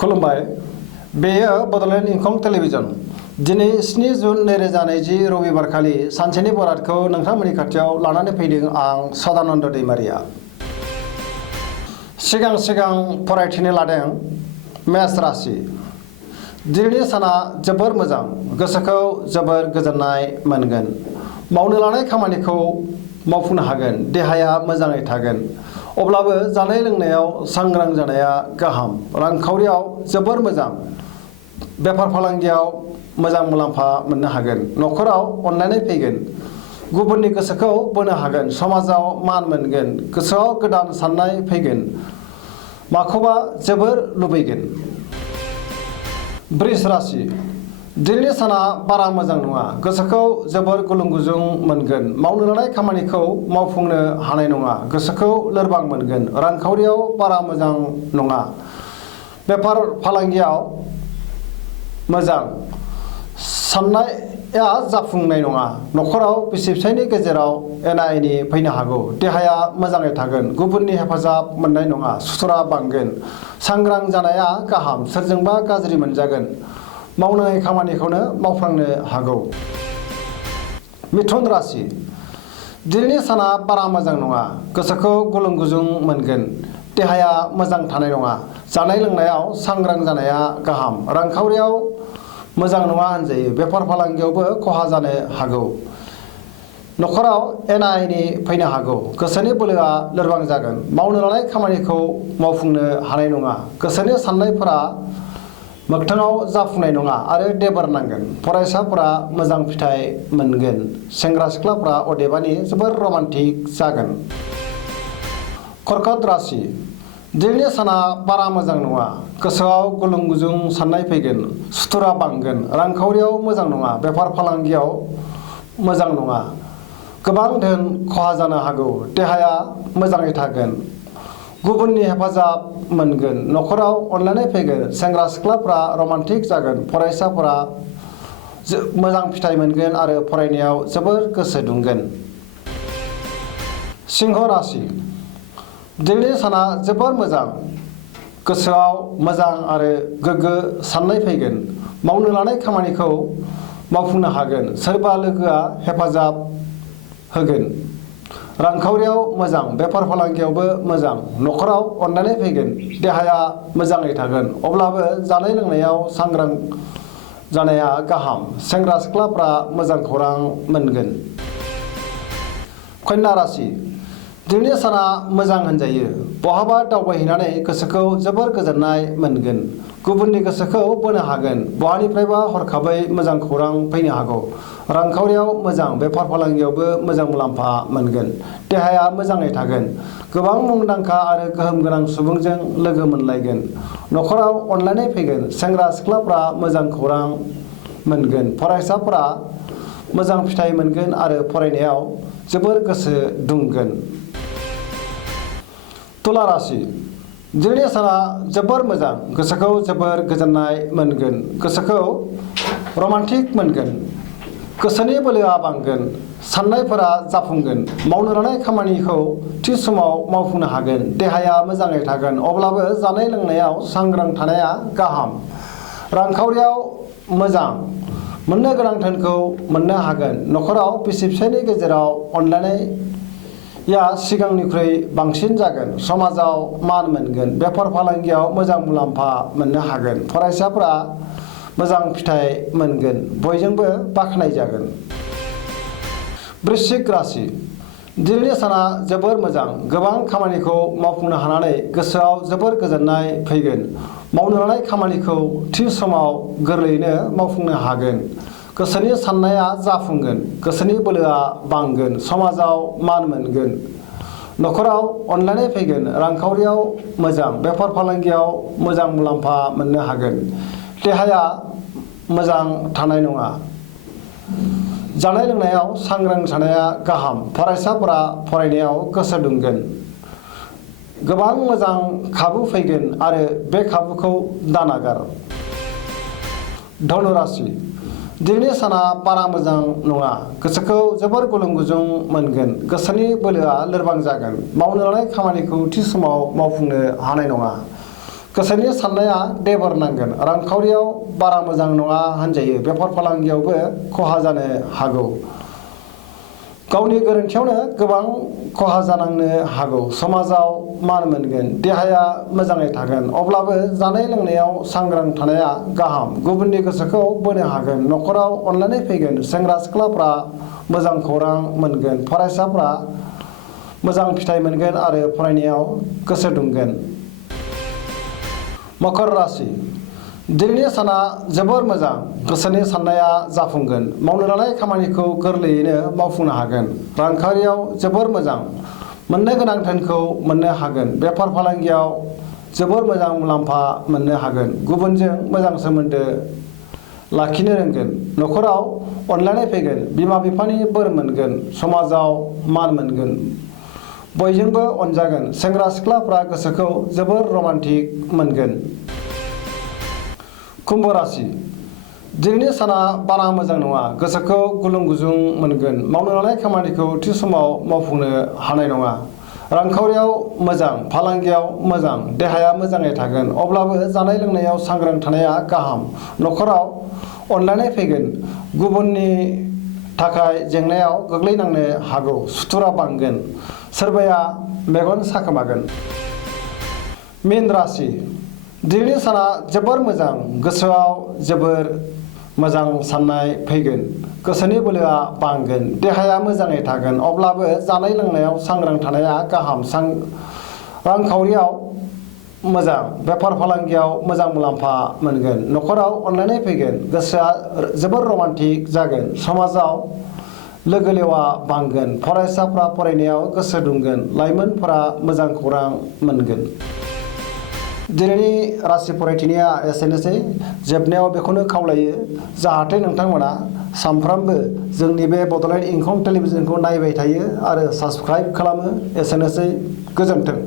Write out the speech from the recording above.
खुलुमबाय बेयो बडलेण्ड इंखं टेलिभिजन दिनै 7 जुन 2020 रबिबारखालि सानसेनि बरादखौ नोंथांमोननि खाथियाव लानानै फैदों आं सदानन्द दैमारिया। सिगां फरायथिनो लादों मेष राशि। दिनैनि साना जोबोर मोजां, गोसोखौ जोबोर गोजोननाय मोनगोन। मावनो लानाय खामानिखौ मावफुंनो हागोन, देहाया मोजाङै थागोन। अब्लाबो जानाय लोंनायाव सांग्रां जानाया गाहाम। रांखावरियाव जोबोर मोजां, बेफार फालांगियाव मोजां मुलाम्फा मोननो हागोन। न'खराव अनलायनाय फैगोन, गुबुननि गोसोखौ बोनो हागोन। समाजाव मान मोनगोन, गोसोआव गोदान साननाय फैगोन, माखौबा जोबोर लुबैगोन। वृष राशि। दिनैनि साना बारा मोजां नङा, गोसोखौ जोबोर गुलुं गुजुं मोनगोन। मावनो लानाय खामानिखौ मावफुंनो हानाय नङा, गोसोखौ लोरबां मोनगोन। रांखावरियाव बारा मोजां नङा, बेफार फालांगियाव मोजां साननाया जाफुंनाय नङा। न'खराव बिसि फिसायनि गेजेराव एना एनि फैनो हागौ। देहाया मोजाङै थागोन, गुबुननि हेफाजाब मोननाय नङा। सुथुरा बांगोन, सांग्रां जानाया गाहाम। सोरजोंबा गाज्रि मोनजागोन, मावनाय खामानिखौनो मावफ्लांनो हागौ। मिथुन राशि। दिनैनि साना बारा मोजां नङा, गोसोखौ गुलुं गुजुं मोनगोन। देहाया मोजां थानाय नङा। जानाय लोंनायाव सांग्रां जानाया गाहाम। रांखावरियाव मोजां नङा होनजायो, बेफार फालांगियावबो खहा जानो हागौ। न'खराव एना एनि फैनो हागौ, गोसोनि बोलोआ लोरबां जागोन। मावनो लानाय खामानिखौ मावफुंनो हानाय नङा। गोसोनि साननायफोरा मोगथाङाव जाफुंनाय नङा आरो देबार नांगोन। फरायसाफोरा मोजां फिथाइ मोनगोन। सेंग्रा सिख्लाफोरा अदेबानि जोबोर रमान्टिक जागोन। कर्कट राशि। दिनैनि साना बारा मोजां नङा, गोसोआव गुलुं गुजुं साननाय फैगोन, सुथुरा बांगोन। रांखावरियाव मोजां नङा, बेफार फालांगियाव मोजां नङा। गोबां धोन खहा जानो हागौ। देहाया मोजाङै थागोन, गुबुननि हेफाजाब मोनगोन। न'खराव अनलायनाय फैगोन, सेंग्रा सिख्लाफ्रा रमान्टिक जागोन। फरायसाफोरा मोजां फिथाइ मोनगोन आरो फरायनायाव जोबोर गोसो दुंगोन। सिंह राशि। दिनैनि साना जोबोर मोजां, गोसोआव मोजां आरो गोग्गो साननाय फैगोन। मावनो लानाय खामानिखौ मावफुंनो हागोन। सोरबा लोगोआ हेफाजाब होगोन। रांखावरियाव मोजां, बेफार फालांगियावबो मोजां। न'खराव अनलायनाय फैगोन, देहाया मोजाङै थागोन। अब्लाबो जानाय लोंनायाव सांग्रां जानाया गाहाम। सेंग्रा सिख्लाफ्रा मोजां खौरां मोनगोन। कन्या राशि। दिनैनि साना मोजां होनजायो, बहाबा दावबायहैनानै गोसोखौ जोबोर गोजोननाय मोनगोन। गुबुननि गोसोखौ बोनो हागोन। बहानिफ्रायबा हरखाबै मोजां खौरां फैनो हागौ। रांखावरियाव मोजां, बेफार फालांगियावबो मोजां मुलाम्फा मोनगोन। देहाया मोजाङै थागोन। गोबां मुंदांखा आरो गोहोम गोनां सुबुंजों लोगो मोनलायगोन। न'खराव अनलायनाय फैगोन। सेंग्रा सिख्लाफ्रा मोजां खौरां मोनगोन। फरायसाफोरा मोजां फिथाइ मोनगोन आरो फरायनायाव जोबोर गोसो दुंगोन। तुला राशि। दिनैनि साना जोबोर मोजां, गोसोखौ जोबोर गोजोननाय मोनगोन। गोसोखौ रमान्टिक मोनगोन, गोसोनि बोलोआ बांगोन, साननायफोरा जाफुंगोन। मावनो लानाय खामानिखौ थि समाव मावफुंनो हागोन। देहाया मोजाङै थागोन, अब्लाबो जानाय लोंनायाव सांग्रां थानाया गाहाम। रांखावरियाव मोजां, मोननो गोनां धोनखौ मोननो हागोन। न'खराव बिसि फिसायनि गेजेराव अनलायनाया सिगांनिख्रुइ बांसिन जागोन। समाजाव मान मोनगोन। बेफार फालांगियाव मोजां मुलाम्फा मोननो हागोन। फरायसाफोरा मोजां फिथाइ मोनगोन, बयजोंबो बाख्नाय जागोन। वृश्चिक राशि। दिनैनि साना जोबोर मोजां, गोबां खामानिखौ मावफुंनो हानानै गोसोआव जोबोर गोजोननाय फैगोन। मावनो लानाय खामानिखौ थि समाव गोरलैयैनो मावफुंनो हागोन। गोसोनि साननाया जाफुंगोन, गोसोनि बोलोआ बांगोन। समाजाव मान मोनगोन। न'खराव अनलायनाय फैगोन। रांखावरियाव मोजां, बेफार फालांगियाव मोजां मुलाम्फा मोननो हागोन। देहाया मोजां थानाय नङा। जानाय लोंनायाव सांग्रां थानाया गाहाम। फरायसाफोरा फरायनायाव गोसो दुंगोन। गोबां मोजां खाबु फैगोन आरो बे खाबुखौ दानागार। धनु राशि। दिनैनि साना बारा मोजां नङा, गोसोखौ जोबोर गुलुं गुजुं मोनगोन। गोसोनि बोलोआ लोरबां जागोन। मावनो लानाय खामानिखौ थि समाव मावफुंनो हानाय नङा। गोसोनि साननाया देबोर नांगोन। रांखावरियाव बारा मोजां नङा होनजायो। बेफार फालांगियावबो खहा जानो हागौ। गावनि गोरोन्थियावनो गोबां खहा जानांनो हागौ। समाजाव मान मोनगोन। देहाया मोजाङै थागोन। अब्लाबो जानाय लोंनायाव सांग्रां थानाया गाहाम। गुबुननि गोसोखौ बोनो हागोन। न'खराव अनलायनाय फैगोन। सेंग्रा सिख्लाफ्रा मोजां खौरां मोनगोन। फरायसाफ्रा मोजां फिथाइ मोनगोन आरो फरायनायाव गोसो दुंगोन। मकर राशि दिनैनि साना जोबोर मोजां। गोसोनि साननाया जाफुंगोन। मावनो लानाय खामानिखौ गोरलैयैनो मावफुंनो हागोन। रांखावरियाव जोबोर मोजां। मोननो गोनां धोनखौ मोननो हागोन। बेफार फालांगियाव जोबोर मोजां मुलाम्फा मोननो हागोन। गुबुनजों मोजां सोमोन्दो लाखिनो रोंगोन। न'खराव अनलायनाय फैगोन। बिमा बिफानि बोर मोनगोन। समाजाव मान मोनगोन। बयजोंबो अनजागोन। सेंग्रा सिख्लाफ्रा गोसोखौ जोबोर रमान्टिक मोनगोन। कुम्भ राशि दिनैनि साना बारा मोजां नङा। गोसोखौ गुलुं गुजुं मोनगोन। मावनो लानाय खामानिखौ थि समाव मावफुंनो हानाय नङा। रांखावरियाव मोजां। फालांगियाव मोजां। देहाया मोजाङै थागोन। अब्लाबो जानाय लोंनायाव सांग्रां थानाया गाहाम। न'खराव अनलायनाय फैगोन। गुबुननि थाखाय जेंनायाव गोग्लैनांनो हागौ। सुथुरा बांगोन। सोरबाया मेगन साखोमागोन। मीन राशि दिनैनि साना जोबोर मोजां। गोसोआव जोबोर मोजां साननाय फैगोन। गोसोनि बोलोआ बांगोन। देहाया मोजाङै थागोन। अब्लाबो जानाय लोंनायाव सांग्रां थानाया गाहाम। रांखावरियाव मोजां। बेफार फालांगियाव मोजां मुलाम्फा मोनगोन। न'खराव अनलायनाय फैगोन। गोसोआ जोबोर रमान्टिक जागोन। समाजाव लोगो लेवा बांगोन। फरायसाफ्रा फरायनायाव गोसो दुंगोन। लाइमोनफोरा मोजां खौरां मोनगोन। दिनैनि राशि फरायथिनाया एसेनोसै। जोबनायाव बेखौनो खावलायो जाहाथे नोंथांमोना सानफ्रामबो जोंनि बे बड'लेण्ड इंखं टेलिभिजनखौ नायबाय थायो आरो साबस्क्राइब खालामो। एसेनोसै। गोजोन्थों।